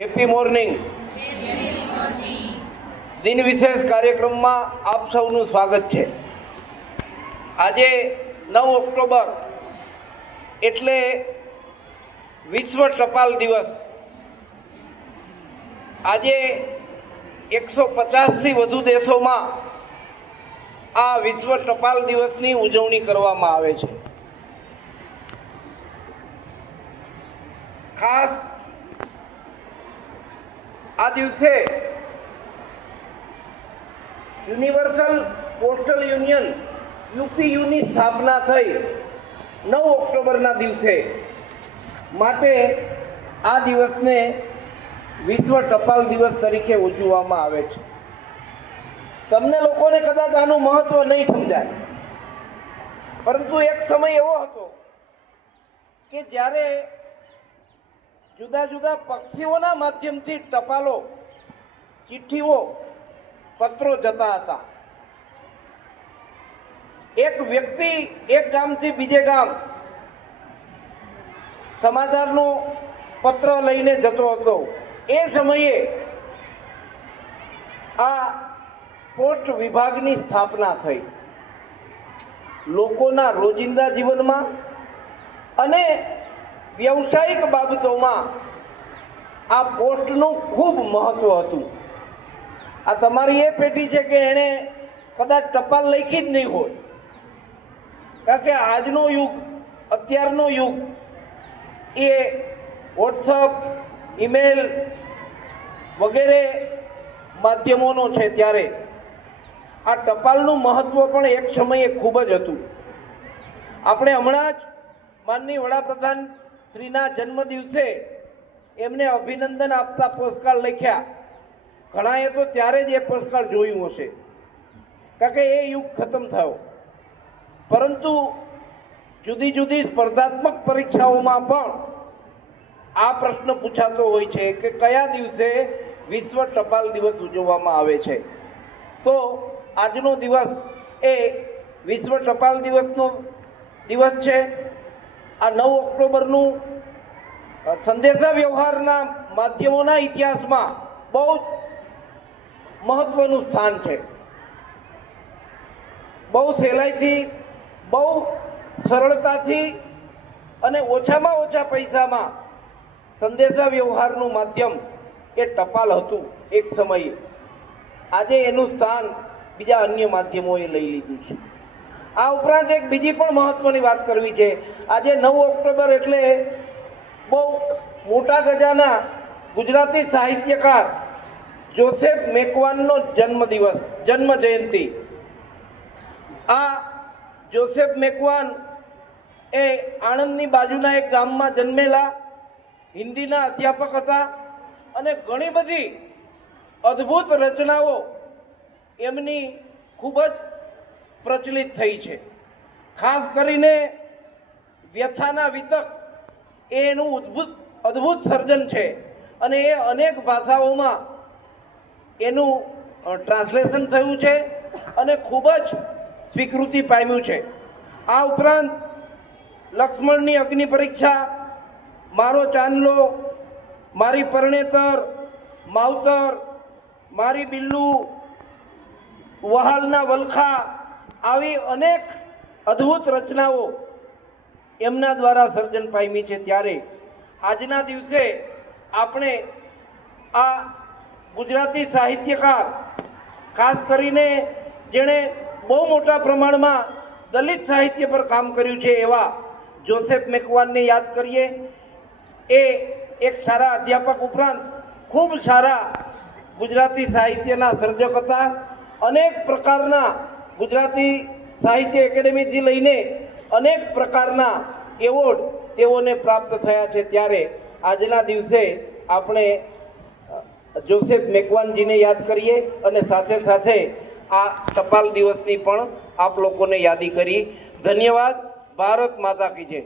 Happy morning દિન વિશેષ કાર્યક્રમમાં આપ સૌનું સ્વાગત છે। આજે 9 ઓક્ટોબર એટલે વિશ્વ ટપાલ દિવસ। આજે 150થી વધુ દેશોમાં આ વિશ્વ ટપાલ દિવસની ઉજવણી કરવામાં આવે છે। ખાસ આ દિવસે યુનિવર્સલ પોસ્ટલ યુનિયન યુપીયુની સ્થાપના થઈ 9 ઓક્ટોબરના દિવસે। માટે આ દિવસને વિશ્વ ટપાલ દિવસ તરીકે ઉજવવામાં આવે છે। તમને લોકોને કદાચ આનું મહત્વ નહીં સમજાય, પરંતુ એક સમય એવો હતો કે જ્યારે જુદા જુદા પક્ષીઓના માધ્યમથી ટપાલો, ચિઠ્ઠીઓ, પત્રો જતા હતા। એક વ્યક્તિ એક ગામથી બીજે ગામ સમાચારનો પત્ર લઈને જતો હતો। એ સમયે આ પોસ્ટ વિભાગની સ્થાપના થઈ। લોકોના રોજિંદા જીવનમાં અને વ્યવસાયિક બાબતોમાં આ પોસ્ટનું ખૂબ મહત્વ હતું। આ તમારી એ પેઢી છે કે એણે કદાચ ટપાલ લખી જ નહીં હોય, કારણ કે આજનો યુગ, અત્યારનો યુગ એ વોટ્સઅપ, ઈમેલ વગેરે માધ્યમોનો છે। ત્યારે આ ટપાલનું મહત્વ પણ એક સમયે ખૂબ જ હતું। આપણે હમણાં જ માનનીય વડાપ્રધાન શ્રીના જન્મદિવસે એમને અભિનંદન આપતા પોસ્ટકાર્ડ લખ્યા। ઘણાએ તો ત્યારે જ એ પોસ્ટકાર્ડ જોયું હશે, કારણ કે એ યુગ ખતમ થયો। પરંતુ જુદી જુદી સ્પર્ધાત્મક પરીક્ષાઓમાં પણ આ પ્રશ્ન પૂછાતો હોય છે કે કયા દિવસે વિશ્વ ટપાલ દિવસ ઉજવવામાં આવે છે। તો આજનો દિવસ એ વિશ્વ ટપાલ દિવસનો દિવસ છે। આ 9 ઓક્ટોબરનું સંદેશા વ્યવહારના માધ્યમોના ઇતિહાસમાં બહુ જ મહત્વનું સ્થાન છે। બહુ સહેલાઈથી, બહુ સરળતાથી અને ઓછામાં ઓછા પૈસામાં સંદેશા વ્યવહારનું માધ્યમ એ ટપાલ હતું એક સમયે। આજે એનું સ્થાન બીજા અન્ય માધ્યમોએ લઈ લીધું છે। આ ઉપરાંત એક બીજી પણ મહત્વની વાત કરવી છે। આજે 9 ઓક્ટોબર એટલે બહુ મોટા ગજાના ગુજરાતી સાહિત્યકાર જોસેફ મેકવાનનો જન્મદિવસ, જન્મ જયંતિ। આ જોસેફ મેકવાન એ આણંદની બાજુના એક ગામમાં જન્મેલા હિન્દીના અધ્યાપક હતા અને ઘણી બધી અદ્ભુત રચનાઓ એમની ખૂબ જ પ્રચલિત થઈ છે। ખાસ કરીને વ્યથાના વિતક એ એનું અદ્ભુત સર્જન છે અને એ અનેક ભાષાઓમાં એનું ટ્રાન્સલેશન થયું છે અને ખૂબ જ સ્વીકૃતિ પામ્યું છે। આ ઉપરાંત લક્ષ્મણની અગ્નિ પરીક્ષા, મારો ચાંદલો, મારી પરણેતર, માવતર, મારી બિલ્લુ, વહાલના વલખા, આવી અનેક અદ્ભુત રચનાઓ એમના દ્વારા સર્જન પામી છે। ત્યારે આજના દિવસે આપણે આ ગુજરાતી સાહિત્યકાર, ખાસ કરીને જેણે બહુ મોટા પ્રમાણમાં દલિત સાહિત્ય પર કામ કર્યું છે એવા જોસેફ મેકવાનને યાદ કરીએ। એ એક સારા અધ્યાપક ઉપરાંત ખૂબ સારા ગુજરાતી સાહિત્યના સર્જક હતા। અનેક પ્રકારના ગુજરાતી સાહિત્ય એકેડેમીથી લઈને અનેક પ્રકારના એવોર્ડ તેઓને પ્રાપ્ત થયા છે। ત્યારે આજના દિવસે આપણે જોસેફ મેકવાનજીને યાદ કરીએ અને સાથે સાથે આ ટપાલ દિવસની પણ આપ લોકોને યાદી કરી। ધન્યવાદ। ભારત માતા કી જય।